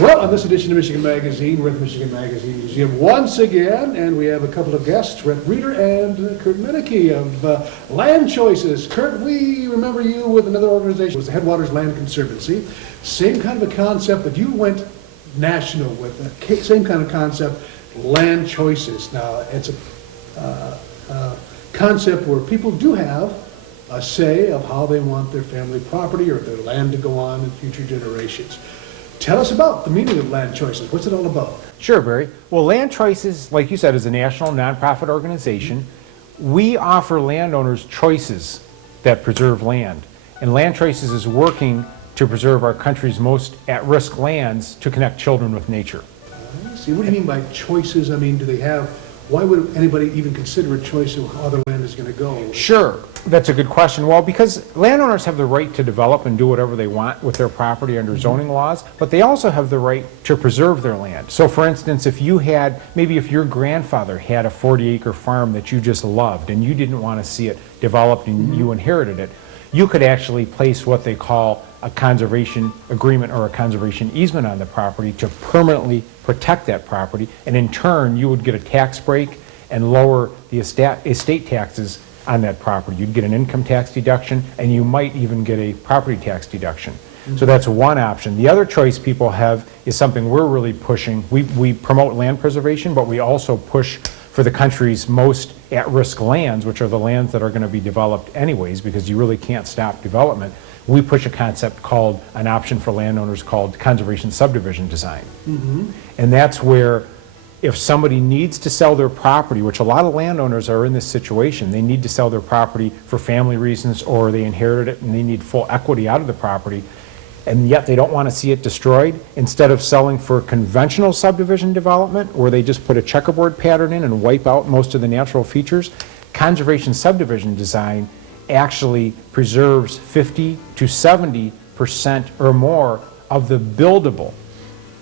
Well, on this edition of Michigan Magazine, we're at the Michigan Magazine Museum once again, and we have a couple of guests, Rhett Reeder and Kurt Minneke of Land Choices. Kurt, we remember you with another organization. It was the Headwaters Land Conservancy. Same kind of a concept, but you went national with the same kind of concept, Land Choices. Now, it's a concept where people do have a say of how they want their family property or their land to go on in future generations. Tell us about the meaning of Land Choices. What's it all about? Sure, Barry. Well, Land Choices, like you said, is a national nonprofit organization. We offer landowners choices that preserve land. And Land Choices is working to preserve our country's most at-risk lands to connect children with nature. I see. What do you mean by choices? I mean, do they have, why would anybody even consider a choice of how their land is going to go? Sure. That's a good question. Well, because landowners have the right to develop and do whatever they want with their property under zoning laws, but they also have the right to preserve their land. So for instance, if you had, maybe if your grandfather had a 40-acre farm that you just loved and you didn't want to see it developed and you inherited it, you could actually place what they call a conservation agreement or a conservation easement on the property to permanently protect that property, and in turn you would get a tax break and lower the estate taxes on that property. You'd get an income tax deduction, and you might even get a property tax deduction. So that's one option. The other choice people have is something we're really pushing. We promote land preservation, but we also push for the country's most at-risk lands, which are the lands that are going to be developed anyways, because you really can't stop development. We push a concept called, an option for landowners called conservation subdivision design. And that's where if somebody needs to sell their property, which a lot of landowners are in this situation, they need to sell their property for family reasons, or they inherited it and they need full equity out of the property, and yet they don't want to see it destroyed, instead of selling for conventional subdivision development, where they just put a checkerboard pattern in and wipe out most of the natural features, conservation subdivision design actually preserves 50 to 70% or more of the buildable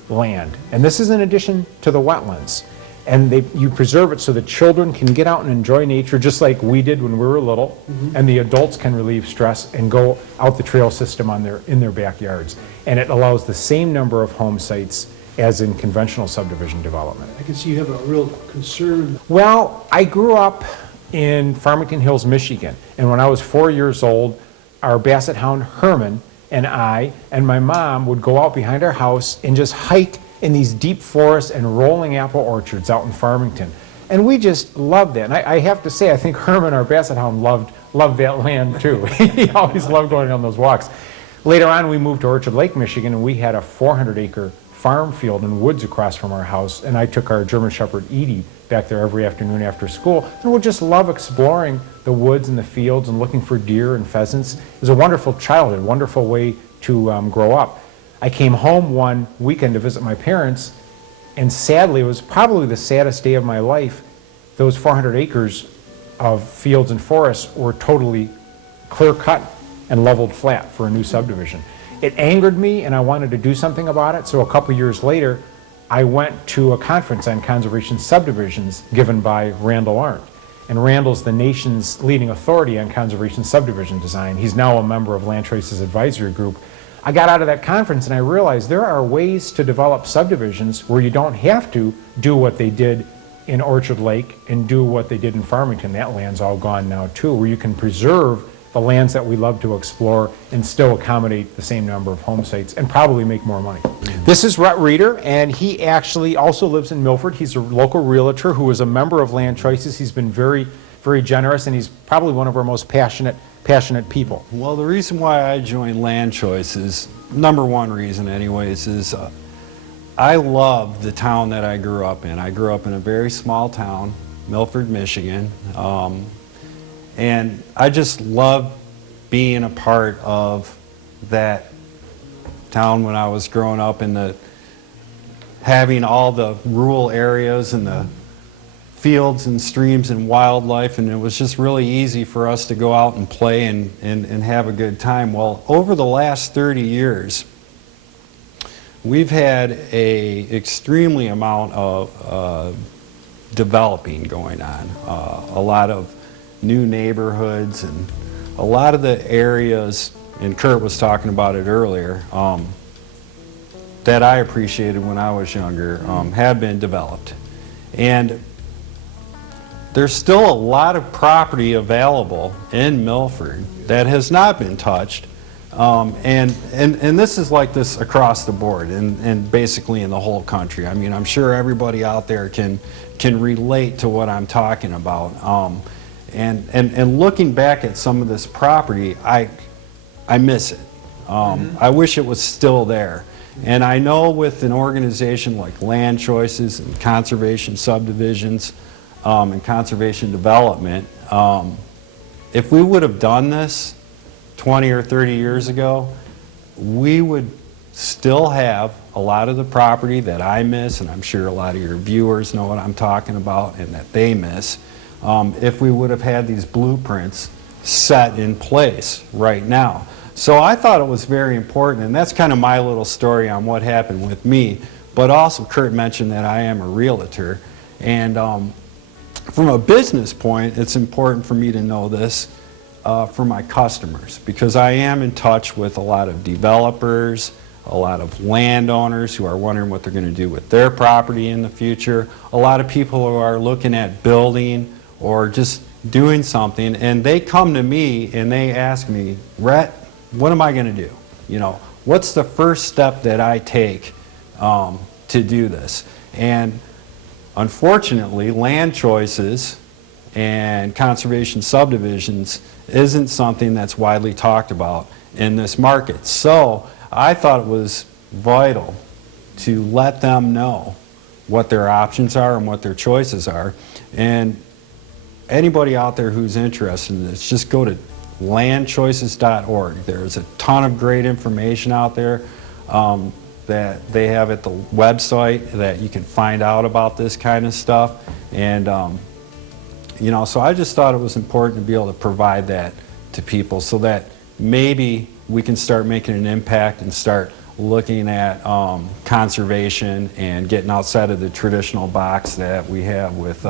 land. And this is in addition to the wetlands. And you preserve it so that children can get out and enjoy nature just like we did when we were little, and the adults can relieve stress and go out the trail system in their backyards. And it allows the same number of home sites as in conventional subdivision development. I can see you have a real concern. Well, I grew up in Farmington Hills, Michigan, and when I was 4 years old, our basset hound Herman and I and my mom would go out behind our house and just hike in these deep forests and rolling apple orchards out in Farmington. And we just loved that. And I have to say, I think Herman, our basset hound, loved that land too. He always loved going on those walks. Later on, we moved to Orchard Lake, Michigan, and we had a 400-acre farm field and woods across from our house. And I took our German Shepherd Edie back there every afternoon after school. And we'd just love exploring the woods and the fields and looking for deer and pheasants. It was a wonderful childhood, a wonderful way to grow up. I came home one weekend to visit my parents, and sadly, it was probably the saddest day of my life. Those 400 acres of fields and forests were totally clear-cut and leveled flat for a new subdivision. It angered me, and I wanted to do something about it, so a couple years later, I went to a conference on conservation subdivisions given by Randall Arndt. And Randall's the nation's leading authority on conservation subdivision design. He's now a member of Land Choices Advisory Group. I got out of that conference and I realized there are ways to develop subdivisions where you don't have to do what they did in Orchard Lake and do what they did in Farmington. That land's all gone now too, where you can preserve the lands that we love to explore and still accommodate the same number of home sites and probably make more money. This is Rhett Reeder, and he actually also lives in Milford. He's a local realtor who is a member of Land Choices. He's been very, very generous, and he's probably one of our most passionate people. Well, the reason why I joined Land Choices, number one reason anyways, is I love the town that I grew up in. I grew up in a very small town, Milford, Michigan, and I just loved being a part of that town when I was growing up, and having all the rural areas and the fields and streams and wildlife, and it was just really easy for us to go out and play and have a good time. Well, over the last 30 years, we've had a extremely amount of developing going on. A lot of new neighborhoods, and a lot of the areas, and Kurt was talking about it earlier, that I appreciated when I was younger have been developed. And there's still a lot of property available in Milford that has not been touched. And this is like this across the board and basically in the whole country. I mean, I'm sure everybody out there can relate to what I'm talking about. And looking back at some of this property, I miss it. I wish it was still there. And I know with an organization like Land Choices and Conservation Subdivisions and Conservation Development, if we would have done this 20 or 30 years ago, we would still have a lot of the property that I miss, and I'm sure a lot of your viewers know what I'm talking about and that they miss, if we would have had these blueprints set in place right now. So I thought it was very important, and that's kind of my little story on what happened with me, but also Kurt mentioned that I am a realtor, and from a business point, it's important for me to know this for my customers, because I am in touch with a lot of developers, a lot of landowners who are wondering what they're going to do with their property in the future, a lot of people who are looking at building or just doing something, and they come to me and they ask me, Rhett, what am I going to do? You know, what's the first step that I take to do this? And unfortunately, Land Choices and Conservation Subdivisions isn't something that's widely talked about in this market. So I thought it was vital to let them know what their options are and what their choices are. And anybody out there who's interested in this, just go to landchoices.org. There's a ton of great information out there that they have at the website that you can find out about this kind of stuff. And you know, so I just thought it was important to be able to provide that to people so that maybe we can start making an impact and start looking at conservation and getting outside of the traditional box that we have with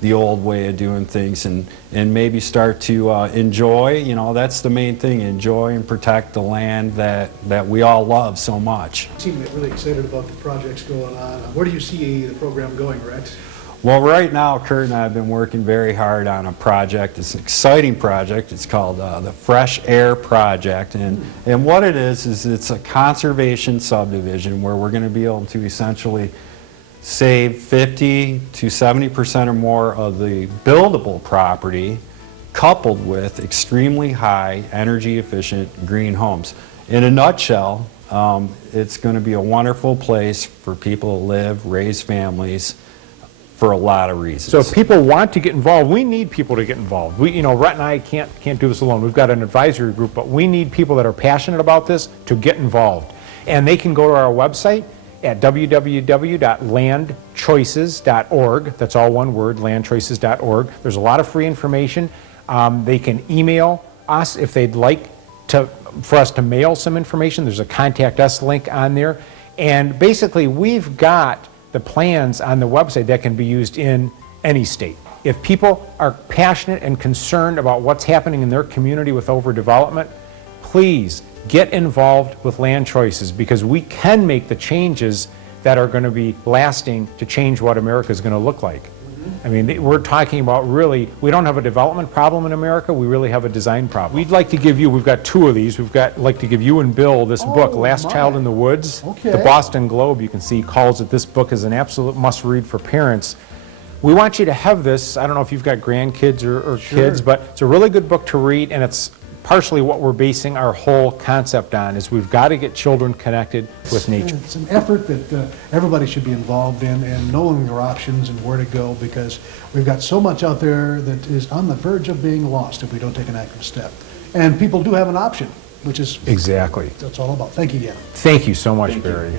the old way of doing things, and maybe start to enjoy, you know, that's the main thing, enjoy and protect the land that we all love so much. You seem really excited about the projects going on. Where do you see the program going, Rex? Well, right now, Kurt and I have been working very hard on a project. It's an exciting project. It's called the Fresh Air Project. And what it is it's a conservation subdivision where we're going to be able to essentially save 50 to 70% or more of the buildable property, coupled with extremely high energy efficient green homes. In a nutshell, it's going to be a wonderful place for people to live, raise families, for a lot of reasons. So if people want to get involved, we need people to get involved. We, you know, Rhett and I can't do this alone. We've got an advisory group, but we need people that are passionate about this to get involved. And they can go to our website at www.landchoices.org. That's all one word, landchoices.org. There's a lot of free information. They can email us if they'd like for us to mail some information. There's a contact us link on there. And basically, we've got the plans on the website that can be used in any state. If people are passionate and concerned about what's happening in their community with overdevelopment, please get involved with Land Choices, because we can make the changes that are going to be lasting to change what America is going to look like. I mean, we're talking about really, we don't have a development problem in America, we really have a design problem. We'd like to give you, we've got two of these, like to give you and Bill this book, Last Child in the Woods. Okay. The Boston Globe, you can see, calls it, this book is an absolute must-read for parents. We want you to have this. I don't know if you've got grandkids or kids, but it's a really good book to read, and it's partially what we're basing our whole concept on, is we've got to get children connected with nature. It's an effort that everybody should be involved in, and knowing their options and where to go, because we've got so much out there that is on the verge of being lost if we don't take an active step. And people do have an option, which is Exactly. that's all about. Thank you again. Thank you so much, Barry.